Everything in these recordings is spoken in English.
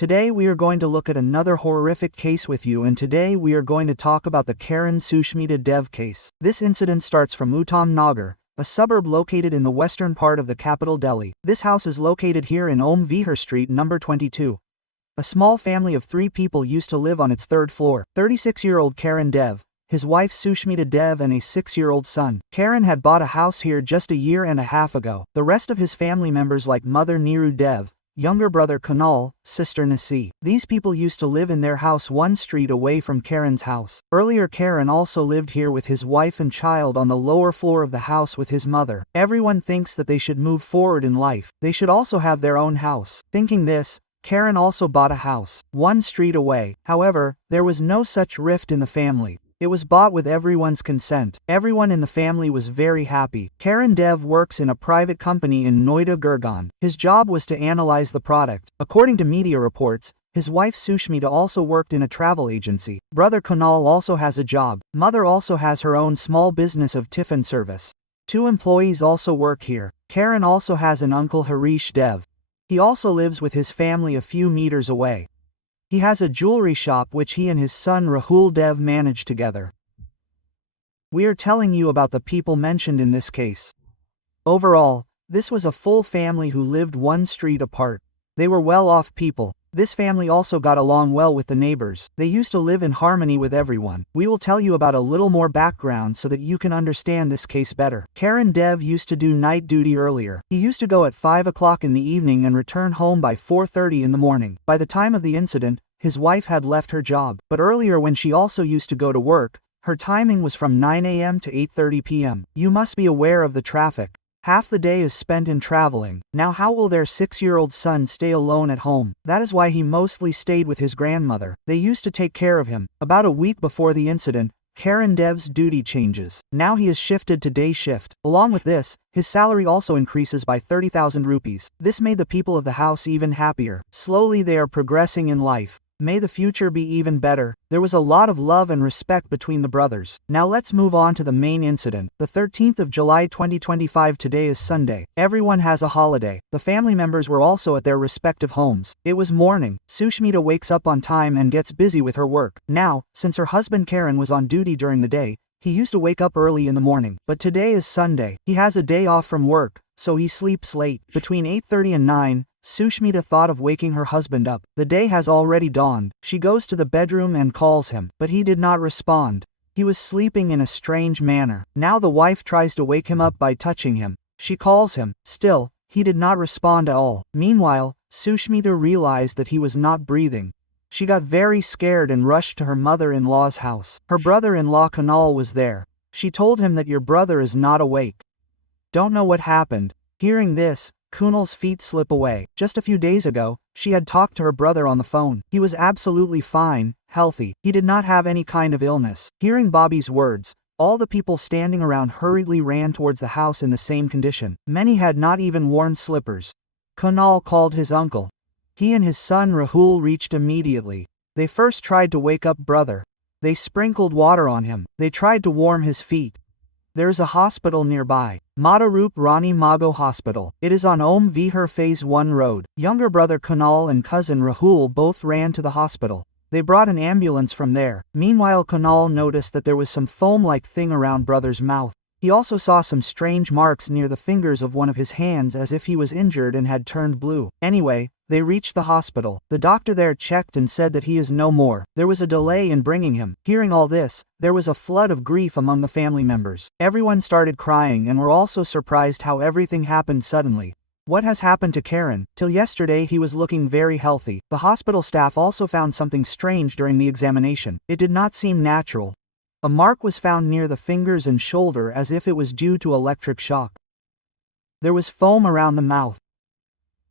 Today we are going to look at another horrific case with you, and today we are going to talk about the Karan Sushmita Dev case. This incident starts from Uttam Nagar, a suburb located in the western part of the capital Delhi. This house is located here in Om Vihar Street number 22. A small family of 3 people used to live on its 3rd floor. 36-year-old Karan Dev, his wife Sushmita Dev and a 6-year-old son. Karan had bought a house here just a year and a half ago. The rest of his family members like mother Neeru Dev, younger brother Kunal, sister Nasi. These people used to live in their house 1 street away from Karan's house. Earlier Karan also lived here with his wife and child on the lower floor of the house with his mother. Everyone thinks that they should move forward in life. They should also have their own house. Thinking this, Karan also bought a house 1 street away. However, there was no such rift in the family. It was bought with everyone's consent. Everyone in the family was very happy. Karan Dev works in a private company in Noida, Gurgaon. His job was to analyze the product. According to media reports, his wife Sushmita also worked in a travel agency. Brother Kunal also has a job. Mother also has her own small business of tiffin service. 2 employees also work here. Karan also has an uncle Harish Dev. He also lives with his family a few meters away. He has a jewelry shop which he and his son Rahul Dev manage together. We are telling you about the people mentioned in this case. Overall, this was a full family who lived 1 street apart. They were well-off people. This family also got along well with the neighbors. They used to live in harmony with everyone. We will tell you about a little more background so that you can understand this case better. Karan Dev used to do night duty earlier. He used to go at 5 o'clock in the evening and return home by 4:30 in the morning. By the time of the incident, his wife had left her job. But earlier when she also used to go to work, her timing was from 9 a.m. to 8:30 p.m. You must be aware of the traffic. Half the day is spent in traveling. Now how will their 6-year-old son stay alone at home? That is why he mostly stayed with his grandmother. They used to take care of him. About a week before the incident, Karan Dev's duty changes. Now he is shifted to day shift. Along with this, his salary also increases by 30,000 rupees. This made the people of the house even happier. Slowly they are progressing in life. May the future be even better. There was a lot of love and respect between the brothers. Now let's move on to the main incident. The 13th of July 2025. Today is Sunday. Everyone has a holiday. The family members were also at their respective homes. It was morning. Sushmita wakes up on time and gets busy with her work. Now, since her husband Karan was on duty during the day, he used to wake up early in the morning. But today is Sunday. He has a day off from work, so he sleeps late. Between 8:30 and 9, Sushmita thought of waking her husband up. The day has already dawned. She goes to the bedroom and calls him, but he did not respond. He was sleeping in a strange manner. Now the wife tries to wake him up by touching him. She calls him. Still, he did not respond at all. Meanwhile, Sushmita realized that he was not breathing. She got very scared and rushed to her mother-in-law's house. Her brother-in-law Kunal was there. She told him that your brother is not awake. Don't know what happened. Hearing this, Kunal's feet slip away. Just a few days ago, she had talked to her brother on the phone. He was absolutely fine, healthy. He did not have any kind of illness. Hearing Bobby's words, all the people standing around hurriedly ran towards the house in the same condition. Many had not even worn slippers. Kunal called his uncle. He and his son Rahul reached immediately. They first tried to wake up brother. They sprinkled water on him. They tried to warm his feet. There is a hospital nearby, Matarup Rani Mago Hospital. It is on Om Vihar Phase 1 road. Younger brother Kunal and cousin Rahul both ran to the hospital. They brought an ambulance from there. Meanwhile Kunal noticed that there was some foam-like thing around brother's mouth. He also saw some strange marks near the fingers of one of his hands as if he was injured and had turned blue. Anyway, they reached the hospital. The doctor there checked and said that he is no more. There was a delay in bringing him. Hearing all this, there was a flood of grief among the family members. Everyone started crying and were also surprised how everything happened suddenly. What has happened to Karan? Till yesterday he was looking very healthy. The hospital staff also found something strange during the examination. It did not seem natural. A mark was found near the fingers and shoulder as if it was due to electric shock. There was foam around the mouth.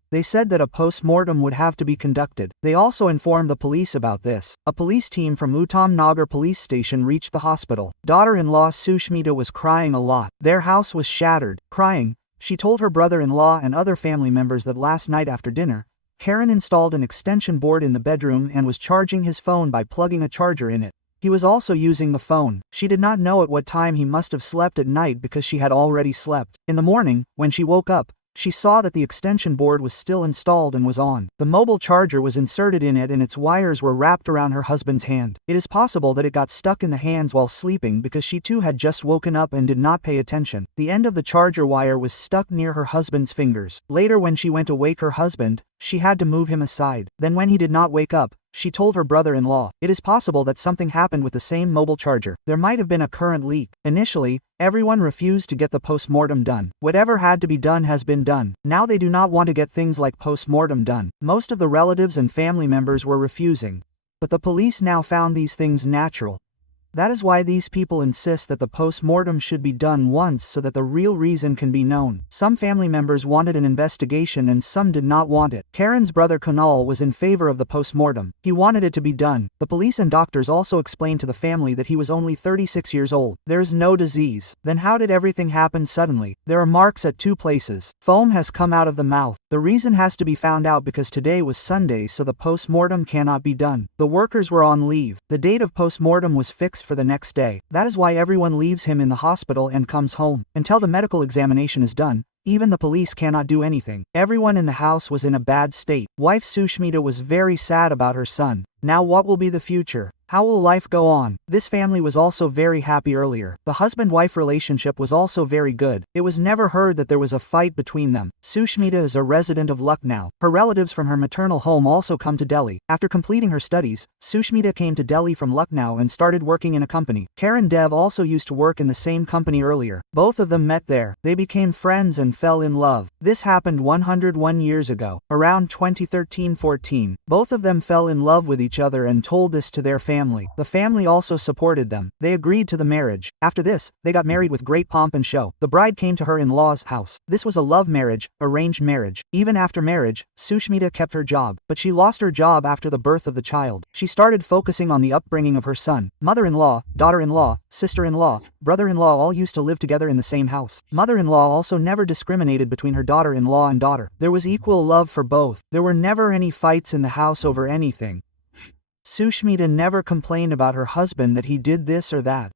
They said that a post-mortem would have to be conducted. They also informed the police about this. A police team from Uttam Nagar police station reached the hospital. Daughter-in-law Sushmita was crying a lot. Their house was shattered. Crying, she told her brother-in-law and other family members that last night after dinner, Karan installed an extension board in the bedroom and was charging his phone by plugging a charger in it. He was also using the phone. She did not know at what time he must have slept at night because she had already slept. In the morning, when she woke up, She saw that the extension board was still installed and was on. The mobile charger was inserted in it and its wires were wrapped around her husband's hand. It is possible that it got stuck in the hands while sleeping because she too had just woken up and did not pay attention. The end of the charger wire was stuck near her husband's fingers. Later, when she went to wake her husband, she had to move him aside. Then when he did not wake up, she told her brother-in-law. It is possible that something happened with the same mobile charger. There might have been a current leak. Initially, everyone refused to get the post-mortem done. Whatever had to be done has been done. Now they do not want to get things like post-mortem done. Most of the relatives and family members were refusing. But the police now found these things natural. That is why these people insist that the post-mortem should be done once so that the real reason can be known. Some family members wanted an investigation and some did not want it. Karen's brother Kunal was in favor of the post-mortem. He wanted it to be done. The police and doctors also explained to the family that he was only 36 years old. There is no disease. Then how did everything happen suddenly? There are marks at 2 places. Foam has come out of the mouth. The reason has to be found out because today was Sunday, so the post-mortem cannot be done. The workers were on leave. The date of post-mortem was fixed for the next day. That is why everyone leaves him in the hospital and comes home. Until the medical examination is done, even the police cannot do anything. Everyone in the house was in a bad state. Wife Sushmita was very sad about her son. Now what will be the future? How will life go on? This family was also very happy earlier. The husband-wife relationship was also very good. It was never heard that there was a fight between them. Sushmita is a resident of Lucknow. Her relatives from her maternal home also come to Delhi. After completing her studies, Sushmita came to Delhi from Lucknow and started working in a company. Karan Dev also used to work in the same company earlier. Both of them met there. They became friends and fell in love. This happened 101 years ago, around 2013-14. Both of them fell in love with each other and told this to their family. The family also supported them. They agreed to the marriage. After this, they got married with great pomp and show. The bride came to her in-laws' house. This was a love marriage, arranged marriage. Even after marriage, Sushmita kept her job, but she lost her job after the birth of the child. She started focusing on the upbringing of her son. Mother-in-law, daughter-in-law, sister-in-law, brother-in-law all used to live together in the same house. Mother-in-law also never discriminated between her daughter-in-law and daughter. There was equal love for both. There were never any fights in the house over anything. Sushmita never complained about her husband that he did this or that.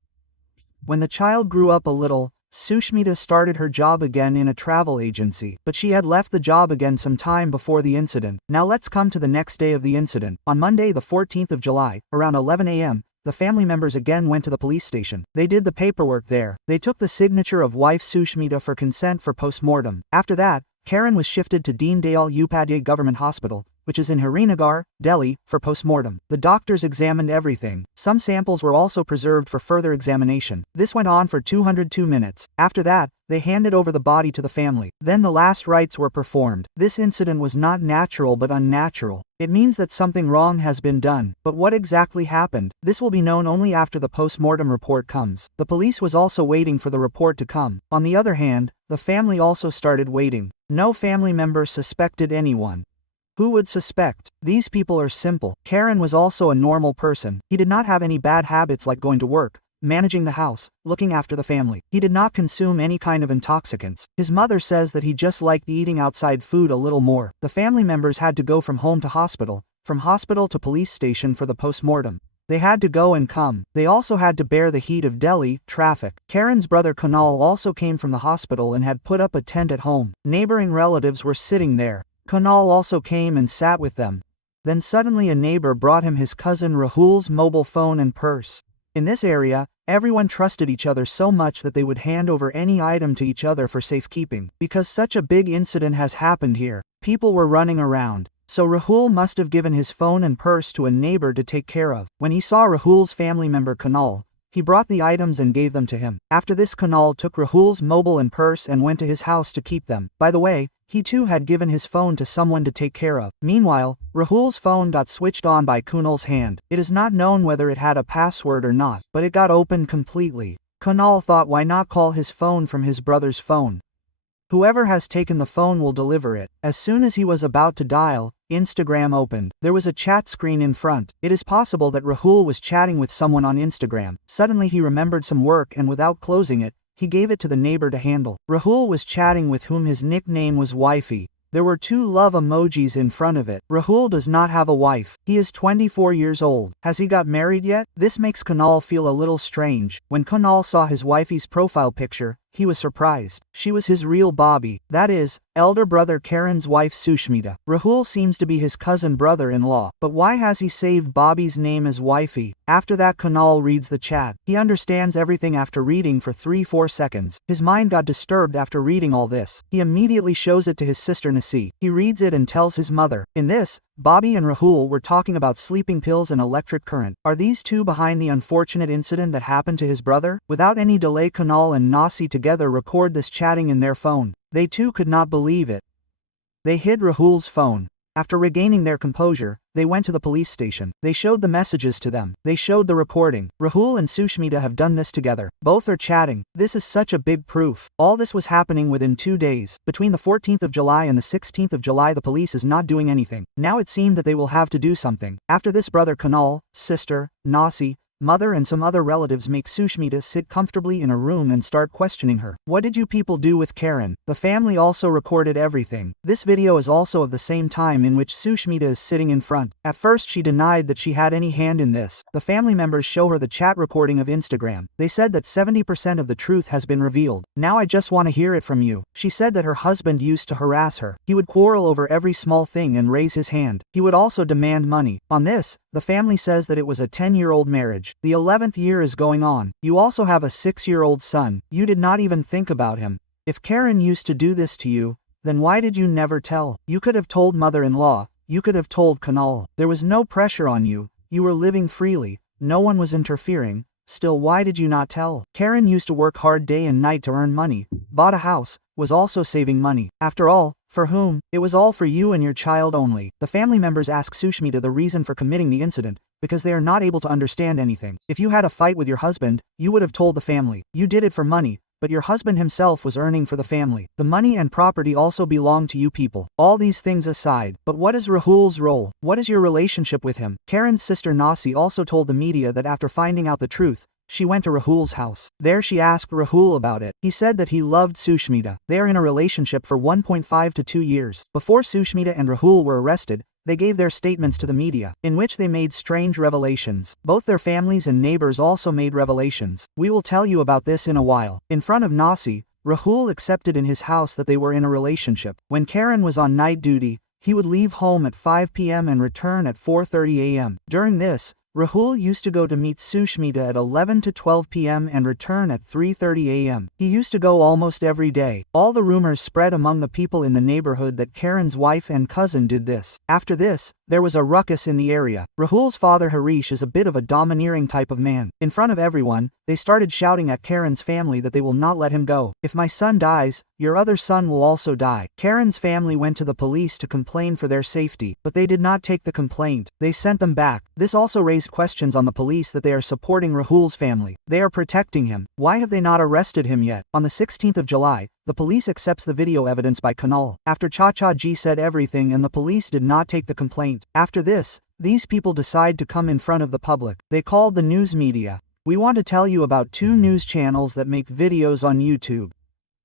When the child grew up a little, Sushmita started her job again in a travel agency, but she had left the job again some time before the incident. Now let's come to the next day of the incident. On Monday the 14th of July, around 11 a.m., the family members again went to the police station. They did the paperwork there. They took the signature of wife Sushmita for consent for post-mortem. After that, Karen was shifted to Deen Dayal Upadhyay Government Hospital, which is in Harinagar, Delhi, for post-mortem. The doctors examined everything. Some samples were also preserved for further examination. This went on for 202 minutes. After that, they handed over the body to the family. Then the last rites were performed. This incident was not natural but unnatural. It means that something wrong has been done. But what exactly happened? This will be known only after the post-mortem report comes. The police was also waiting for the report to come. On the other hand, the family also started waiting. No family member suspected anyone. Who would suspect? These people are simple. Karan was also a normal person. He did not have any bad habits like going to work, managing the house, looking after the family. He did not consume any kind of intoxicants. His mother says that he just liked eating outside food a little more. The family members had to go from home to hospital, from hospital to police station for the post-mortem. They had to go and come. They also had to bear the heat of Delhi traffic. Karen's brother Kunal also came from the hospital and had put up a tent at home. Neighboring relatives were sitting there. Kunal also came and sat with them. Then suddenly a neighbor brought him his cousin Rahul's mobile phone and purse. In this area, everyone trusted each other so much that they would hand over any item to each other for safekeeping. Because such a big incident has happened here, people were running around. So Rahul must have given his phone and purse to a neighbor to take care of. When he saw Rahul's family member Kunal, he brought the items and gave them to him. After this, Kunal took Rahul's mobile and purse and went to his house to keep them. By the way, he too had given his phone to someone to take care of. Meanwhile, Rahul's phone got switched on by Kunal's hand. It is not known whether it had a password or not, but it got opened completely. Kunal thought, why not call his phone from his brother's phone? Whoever has taken the phone will deliver it. As soon as he was about to dial, Instagram opened. There was a chat screen in front. It is possible that Rahul was chatting with someone on Instagram. Suddenly he remembered some work and without closing it, he gave it to the neighbor to handle. Rahul was chatting with whom his nickname was Wifey. There were 2 love emojis in front of it. Rahul does not have a wife. He is 24 years old. Has he got married yet? This makes Kunal feel a little strange. When Kunal saw his wifey's profile picture, he was surprised. She was his real Bobby, that is, elder brother Karen's wife Sushmita. Rahul seems to be his cousin brother-in-law, but why has he saved Bobby's name as wifey? After that, Kunal reads the chat. He understands everything after reading for 3-4 seconds. His mind got disturbed after reading all this. He immediately shows it to his sister Nasi. He reads it and tells his mother. In this, Bobby and Rahul were talking about sleeping pills and electric current. Are these two behind the unfortunate incident that happened to his brother? Without any delay, Kunal and Nasi together record this chatting in their phone. They too could not believe it. They hid Rahul's phone. After regaining their composure, they went to the police station. They showed the messages to them. They showed the recording. Rahul and Sushmita have done this together. Both are chatting. This is such a big proof. All this was happening within 2 days. Between the 14th of July and the 16th of July, the police is not doing anything. Now it seemed that they will have to do something. After this, brother Kunal, sister, Nasi, mother and some other relatives make Sushmita sit comfortably in a room and start questioning her. What did you people do with Karen? The family also recorded everything. This video is also of the same time in which Sushmita is sitting in front. At first she denied that she had any hand in this. The family members show her the chat recording of Instagram. They said that 70% of the truth has been revealed. Now I just want to hear it from you. She said that her husband used to harass her. He would quarrel over every small thing and raise his hand. He would also demand money. On this, the family says that it was a 10-year-old marriage. The 11th year is going on. You also have a 6-year-old son. You did not even think about him. If Karen used to do this to you, then why did you never tell? You could have told mother-in-law. You could have told Kunal. There was no pressure on you. You were living freely. No one was interfering. Still, why did you not tell? Karen used to work hard day and night to earn money, bought a house, was also saving money. After all, for whom? It was all for you and your child only. The family members ask Sushmita the reason for committing the incident, because they are not able to understand anything. If you had a fight with your husband, you would have told the family. You did it for money, but your husband himself was earning for the family. The money and property also belong to you people. All these things aside, but what is Rahul's role? What is your relationship with him? Karen's sister Nasi also told the media that after finding out the truth, she went to Rahul's house. There she asked Rahul about it. He said that he loved Sushmita. They are in a relationship for 1.5 to 2 years. Before Sushmita and Rahul were arrested, they gave their statements to the media, in which they made strange revelations. Both their families and neighbors also made revelations. We will tell you about this in a while. In front of Nasi, Rahul accepted in his house that they were in a relationship. When Karen was on night duty, he would leave home at 5 p.m. and return at 4:30 a.m. During this, Rahul used to go to meet Sushmita at 11 to 12 p.m. and return at 3:30 a.m. He used to go almost every day. All the rumors spread among the people in the neighborhood that Karen's wife and cousin did this. After this, there was a ruckus in the area. Rahul's father Harish is a bit of a domineering type of man. In front of everyone, they started shouting at Karen's family that they will not let him go. If my son dies, your other son will also die. Karen's family went to the police to complain for their safety, but they did not take the complaint. They sent them back. This also raised questions on the police that they are supporting Rahul's family. They are protecting him. Why have they not arrested him yet? On the 16th of July, the police accepts the video evidence by Kunal. After Chacha Ji said everything and the police did not take the complaint. After this, these people decide to come in front of the public. They called the news media. We want to tell you about 2 news channels that make videos on YouTube.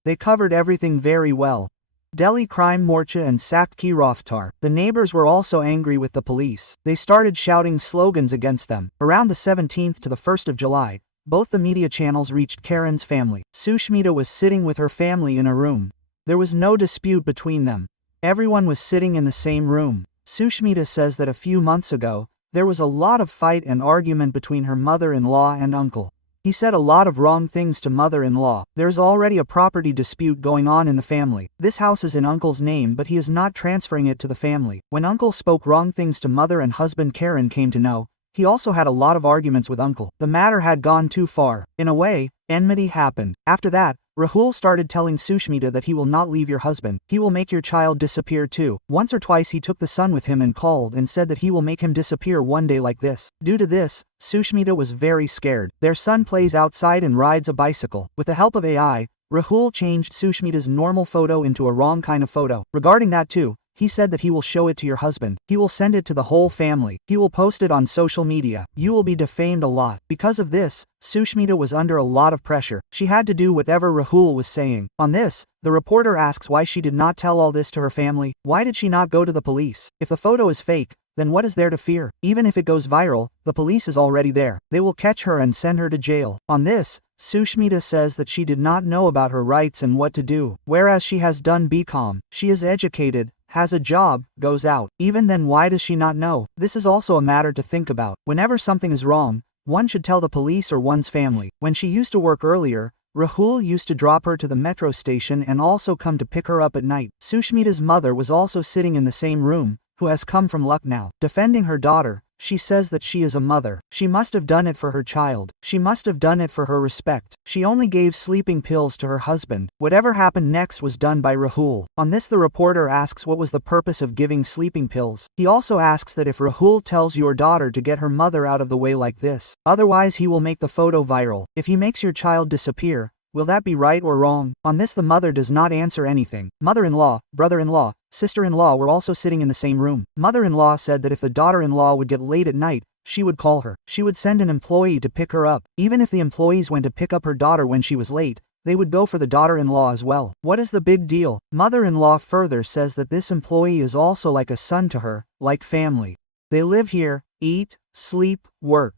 They covered everything very well. Delhi Crime Morcha and Sakki Raftar. The neighbors were also angry with the police. They started shouting slogans against them. Around the 17th to the 1st of July, both the media channels reached Karen's family. Sushmita was sitting with her family in a room. There was no dispute between them. Everyone was sitting in the same room. Sushmita says that a few months ago, there was a lot of fight and argument between her mother-in-law and uncle. He said a lot of wrong things to mother-in-law. There's already a property dispute going on in the family. This house is in uncle's name, but he is not transferring it to the family. When uncle spoke wrong things to mother and husband, Karen came to know. He also had a lot of arguments with uncle. The matter had gone too far. In a way, enmity happened. After that, Rahul started telling Sushmita that he will not leave your husband. He will make your child disappear too. Once or twice he took the son with him and called and said that he will make him disappear one day like this. Due to this, Sushmita was very scared. Their son plays outside and rides a bicycle. With the help of AI, Rahul changed Sushmita's normal photo into a wrong kind of photo. Regarding that too, he said that he will show it to your husband. He will send it to the whole family. He will post it on social media. You will be defamed a lot. Because of this, Sushmita was under a lot of pressure. She had to do whatever Rahul was saying. On this, the reporter asks why she did not tell all this to her family. Why did she not go to the police? If the photo is fake, then what is there to fear? Even if it goes viral, the police is already there. They will catch her and send her to jail. On this, Sushmita says that she did not know about her rights and what to do, whereas she has done BCom, she is educated, has a job, goes out. Even then, why does she not know? This is also a matter to think about. Whenever something is wrong, one should tell the police or one's family. When she used to work earlier, Rahul used to drop her to the metro station and also come to pick her up at night. Sushmita's mother was also sitting in the same room, who has come from Lucknow. Defending her daughter, she says that she is a mother. She must have done it for her child. She must have done it for her respect. She only gave sleeping pills to her husband. Whatever happened next was done by Rahul. On this, the reporter asks what was the purpose of giving sleeping pills. He also asks that if Rahul tells your daughter to get her mother out of the way like this, otherwise he will make the photo viral. If he makes your child disappear, will that be right or wrong? On this, the mother does not answer anything. Mother-in-law, brother-in-law, sister-in-law were also sitting in the same room. Mother-in-law said that if the daughter-in-law would get late at night, she would call her. She would send an employee to pick her up. Even if the employees went to pick up her daughter when she was late, they would go for the daughter-in-law as well. What is the big deal? Mother-in-law further says that this employee is also like a son to her, like family. They live here, eat, sleep, work.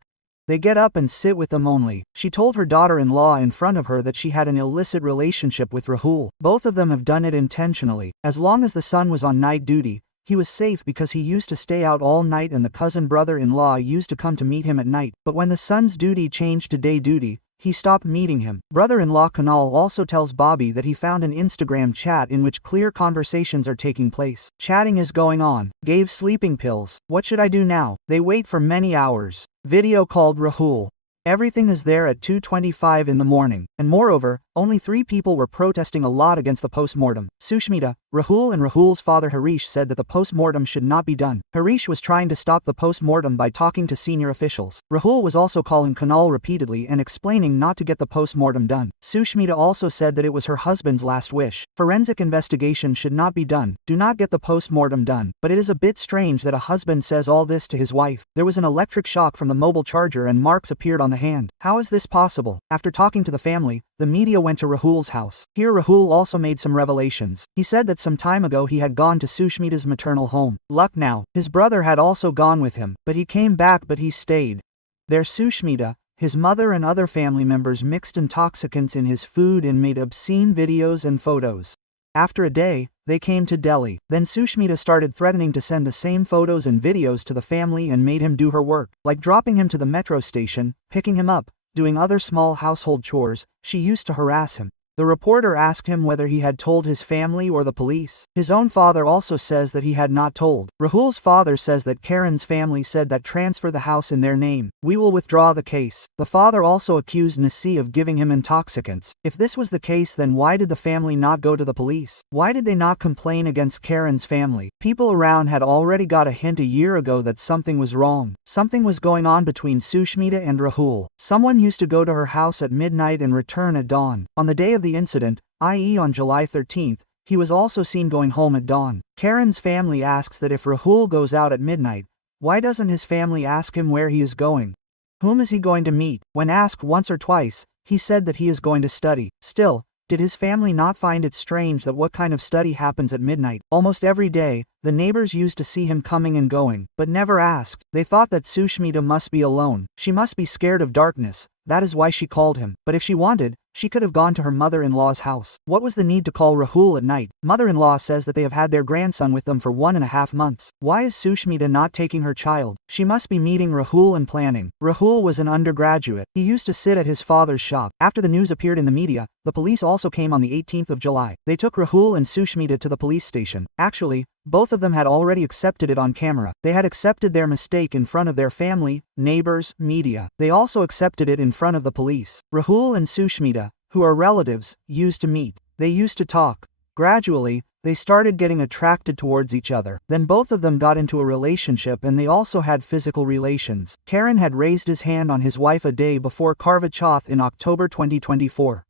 They get up and sit with them only. She told her daughter-in-law in front of her that she had an illicit relationship with Rahul. Both of them have done it intentionally. As long as the son was on night duty, he was safe because he used to stay out all night and the cousin brother-in-law used to come to meet him at night. But when the son's duty changed to day duty, he stopped meeting him. Brother-in-law Kunal also tells Bobby that he found an Instagram chat in which clear conversations are taking place. Chatting is going on. Gave sleeping pills. What should I do now? They wait for many hours. Video called Rahul. Everything is there at 2:25 in the morning. And moreover, only 3 people were protesting a lot against the post-mortem. Sushmita, Rahul and Rahul's father Harish said that the post-mortem should not be done. Harish was trying to stop the post-mortem by talking to senior officials. Rahul was also calling Kunal repeatedly and explaining not to get the post-mortem done. Sushmita also said that it was her husband's last wish. Forensic investigation should not be done. Do not get the post-mortem done. But it is a bit strange that a husband says all this to his wife. There was an electric shock from the mobile charger and marks appeared on the hand. How is this possible? After talking to the family, the media went to Rahul's house. Here Rahul also made some revelations. He said that some time ago he had gone to Sushmita's maternal home, Lucknow. His brother had also gone with him, but he came back but he stayed. There Sushmita, his mother and other family members mixed intoxicants in his food and made obscene videos and photos. After a day, they came to Delhi. Then Sushmita started threatening to send the same photos and videos to the family and made him do her work, like dropping him to the metro station, picking him up, doing other small household chores. She used to harass him. The reporter asked him whether he had told his family or the police. His own father also says that he had not told. Rahul's father says that Karen's family said that transfer the house in their name. We will withdraw the case. The father also accused Nasi of giving him intoxicants. If this was the case, then why did the family not go to the police? Why did they not complain against Karen's family? People around had already got a hint a year ago that something was wrong. Something was going on between Sushmita and Rahul. Someone used to go to her house at midnight and return at dawn. On the day of the incident, i.e. on July 13th, he was also seen going home at dawn. Karen's family asks that if Rahul goes out at midnight, why doesn't his family ask him where he is going? Whom is he going to meet? When asked once or twice, he said that he is going to study. Still, did his family not find it strange that what kind of study happens at midnight? Almost every day, the neighbors used to see him coming and going, but never asked. They thought that Sushmita must be alone. She must be scared of darkness. That is why she called him. But if she wanted, she could have gone to her mother-in-law's house. What was the need to call Rahul at night? Mother-in-law says that they have had their grandson with them for 1.5 months. Why is Sushmita not taking her child? She must be meeting Rahul and planning. Rahul was an undergraduate. He used to sit at his father's shop. After the news appeared in the media, the police also came on the 18th of July. They took Rahul and Sushmita to the police station. Actually, both of them had already accepted it on camera. They had accepted their mistake in front of their family, neighbors, media. They also accepted it in front of the police. Rahul and Sushmita, who are relatives, used to meet. They used to talk. Gradually, they started getting attracted towards each other. Then both of them got into a relationship and they also had physical relations. Karen had raised his hand on his wife a day before Karva Chauth in October 2024.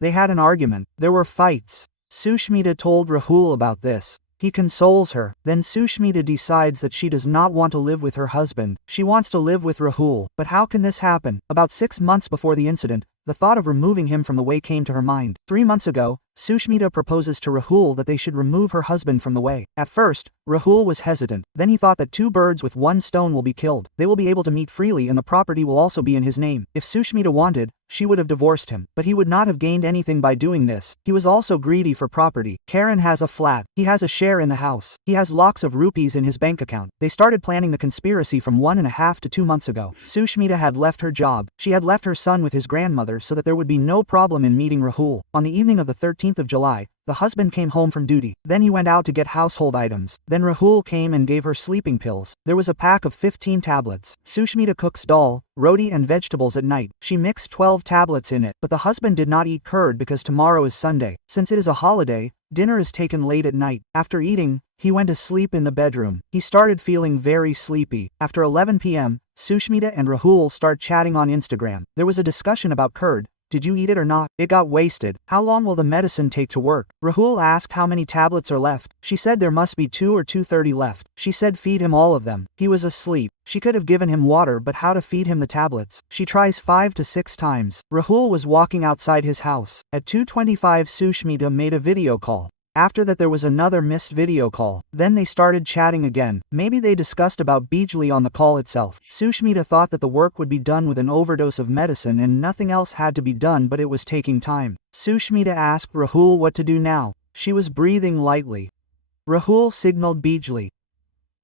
They had an argument. There were fights. Sushmita told Rahul about this. He consoles her. Then Sushmita decides that she does not want to live with her husband. She wants to live with Rahul. But how can this happen? About 6 months before the incident, the thought of removing him from the way came to her mind. 3 months ago, Sushmita proposes to Rahul that they should remove her husband from the way. At first, Rahul was hesitant. Then he thought that two birds with one stone will be killed. They will be able to meet freely and the property will also be in his name. If Sushmita wanted, she would have divorced him. But he would not have gained anything by doing this. He was also greedy for property. Karan has a flat. He has a share in the house. He has lakhs of rupees in his bank account. They started planning the conspiracy from 1.5 to 2 months ago. Sushmita had left her job. She had left her son with his grandmother so that there would be no problem in meeting Rahul. On the evening of the 13th of July, the husband came home from duty. Then he went out to get household items. Then Rahul came and gave her sleeping pills. There was a pack of 15 tablets. Sushmita cooks dal, roti and vegetables at night. She mixed 12 tablets in it. But the husband did not eat curd because tomorrow is Sunday. Since it is a holiday, dinner is taken late at night. After eating, he went to sleep in the bedroom. He started feeling very sleepy. After 11 p.m., Sushmita and Rahul start chatting on Instagram. There was a discussion about curd. Did you eat it or not? It got wasted. How long will the medicine take to work? Rahul asked how many tablets are left. She said there must be 2 or 230 left. She said feed him all of them. He was asleep. She could have given him water, but how to feed him the tablets? She tries 5 to 6 times. Rahul was walking outside his house. At 2:25 Sushmita made a video call. After that there was another missed video call. Then they started chatting again. Maybe they discussed about Bijli on the call itself. Sushmita thought that the work would be done with an overdose of medicine and nothing else had to be done, but it was taking time. Sushmita asked Rahul what to do now. She was breathing lightly. Rahul signaled Bijli.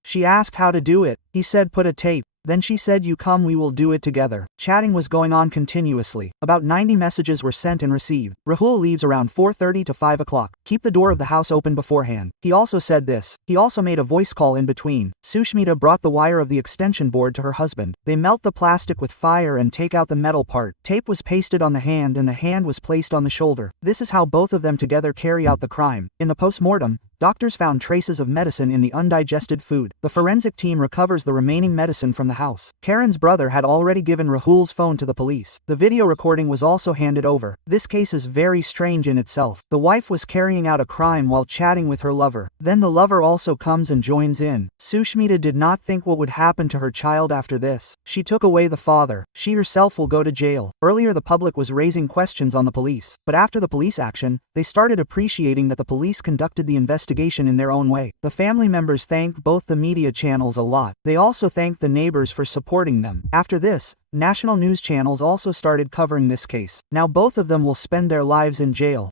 She asked how to do it. He said put a tape. Then she said you come, we will do it together. Chatting was going on continuously. About 90 messages were sent and received. Rahul leaves around 4:30 to 5 o'clock. Keep the door of the house open beforehand. He also said this. He also made a voice call in between. Sushmita brought the wire of the extension board to her husband. They melt the plastic with fire and take out the metal part. Tape was pasted on the hand and the hand was placed on the shoulder. This is how both of them together carry out the crime. In the post-mortem, doctors found traces of medicine in the undigested food. The forensic team recovers the remaining medicine from the house. Karen's brother had already given Rahul's phone to the police. The video recording was also handed over. This case is very strange in itself. The wife was carrying out a crime while chatting with her lover. Then the lover also comes and joins in. Sushmita did not think what would happen to her child after this. She took away the father. She herself will go to jail. Earlier the public was raising questions on the police. But after the police action, they started appreciating that the police conducted the investigation in their own way. The family members thanked both the media channels a lot. They also thanked the neighbors for supporting them. After this, national news channels also started covering this case. Now both of them will spend their lives in jail.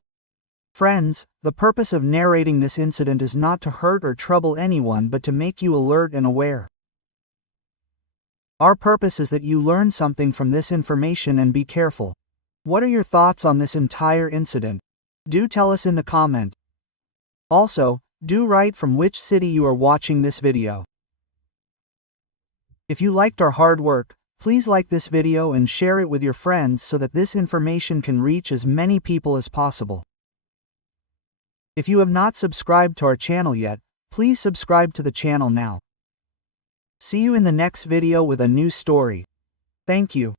Friends, the purpose of narrating this incident is not to hurt or trouble anyone but to make you alert and aware. Our purpose is that you learn something from this information and be careful. What are your thoughts on this entire incident? Do tell us in the comment. Also, do write from which city you are watching this video. If you liked our hard work, please like this video and share it with your friends so that this information can reach as many people as possible. If you have not subscribed to our channel yet, please subscribe to the channel now. See you in the next video with a new story. Thank you.